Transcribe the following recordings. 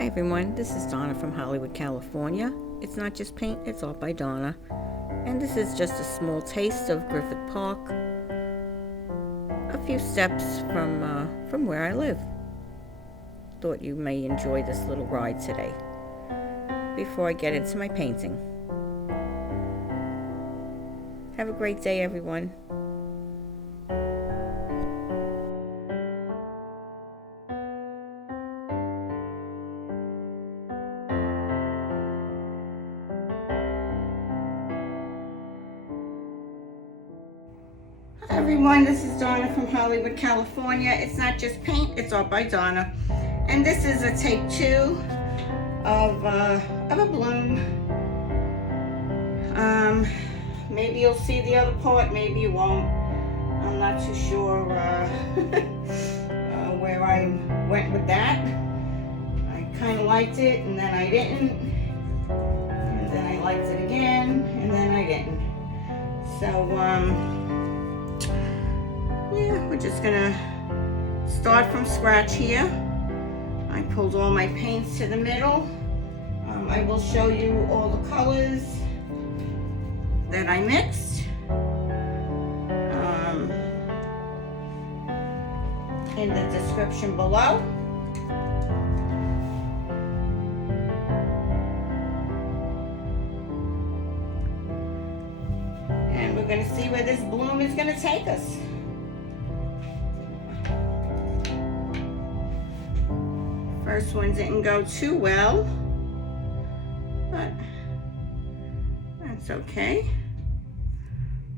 Hi everyone, this is Donna from Hollywood, California. It's not just paint, it's art by Donna. And this is just a small taste of Griffith Park, a few steps from where I live. Thought you may enjoy this little ride today before I get into my painting. Have a great day, everyone. Hi everyone, this is Donna from Hollywood, California. It's not just paint, it's art by Donna. And this is a take 2 of a bloom. Maybe you'll see the other part, maybe you won't. I'm not too sure where I went with that. I kind of liked it, and then I didn't. And then I liked it again, and then I didn't. So, yeah, we're just gonna start from scratch here. I pulled all my paints to the middle. I will show you all the colors that I mixed in the description below. And we're gonna see where this bloom is gonna take us. First one didn't go too well, but that's okay.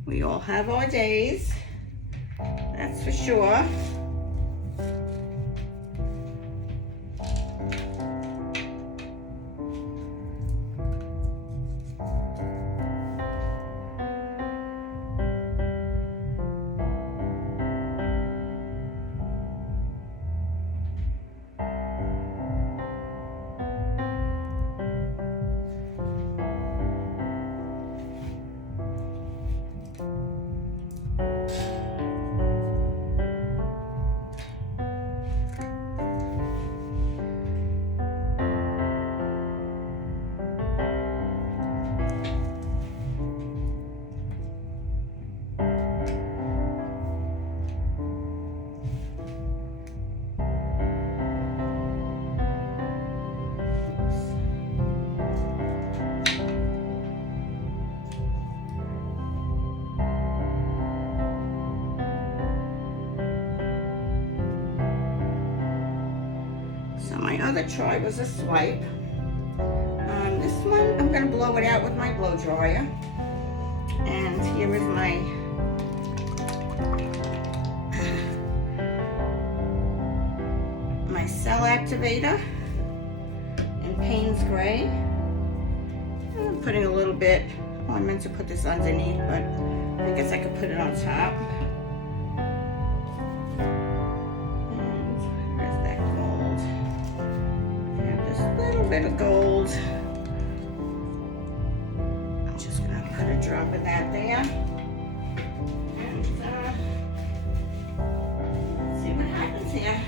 We all have our days, that's for sure. So my other try was a swipe. This one, I'm going to blow it out with my blow dryer. And here is my cell activator in Payne's Gray. I'm putting a little bit, I meant to put this underneath, but I guess I could put it on top. Bit of gold. I'm just gonna put a drop of that there, and see what happens here.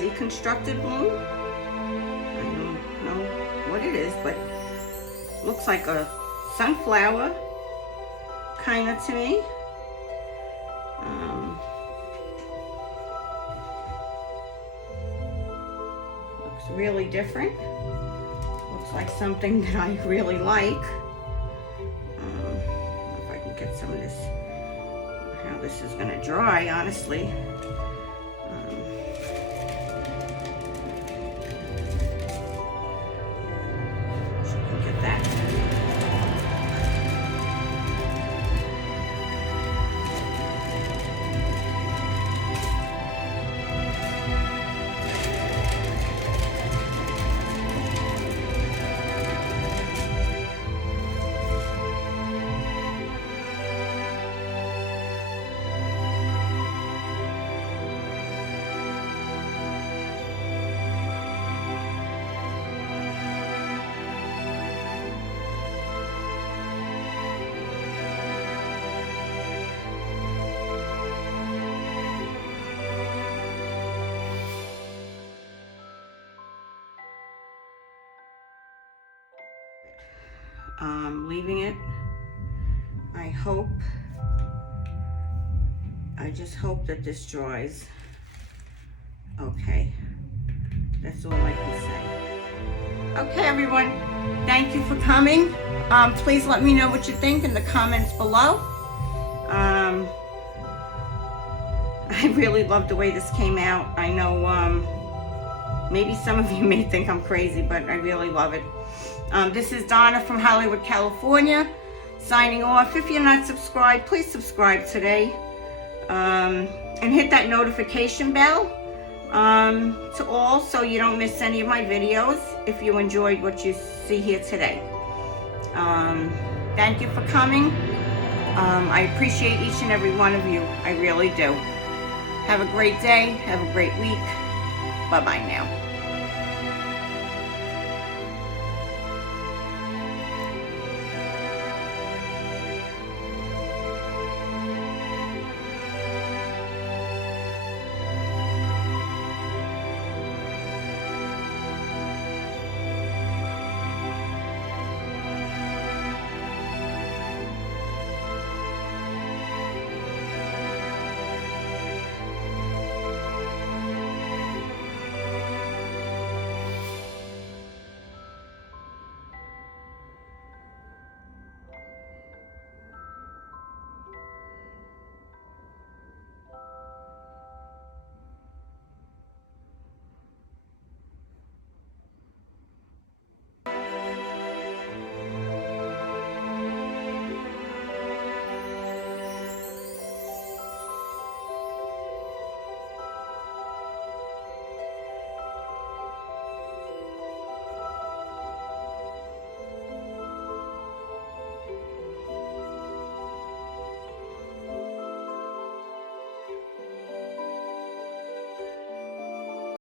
Deconstructed Bloom. I don't it is, but looks like a sunflower kind of to me. Looks really different. Looks like something that I really like. If I can get some of this, how this is going to dry, honestly. Leaving it. I just hope that this dries. Okay, that's all I can say. Okay, everyone, thank you for coming. Please let me know what you think in the comments below. I really love the way this came out. I know maybe some of you may think I'm crazy, but I really love it. This is Donna from Hollywood, California, signing off. If you're not subscribed, please subscribe today. And hit that notification bell to all so you don't miss any of my videos if you enjoyed what you see here today. Thank you for coming. I appreciate each and every one of you. I really do. Have a great day. Have a great week. Bye-bye now.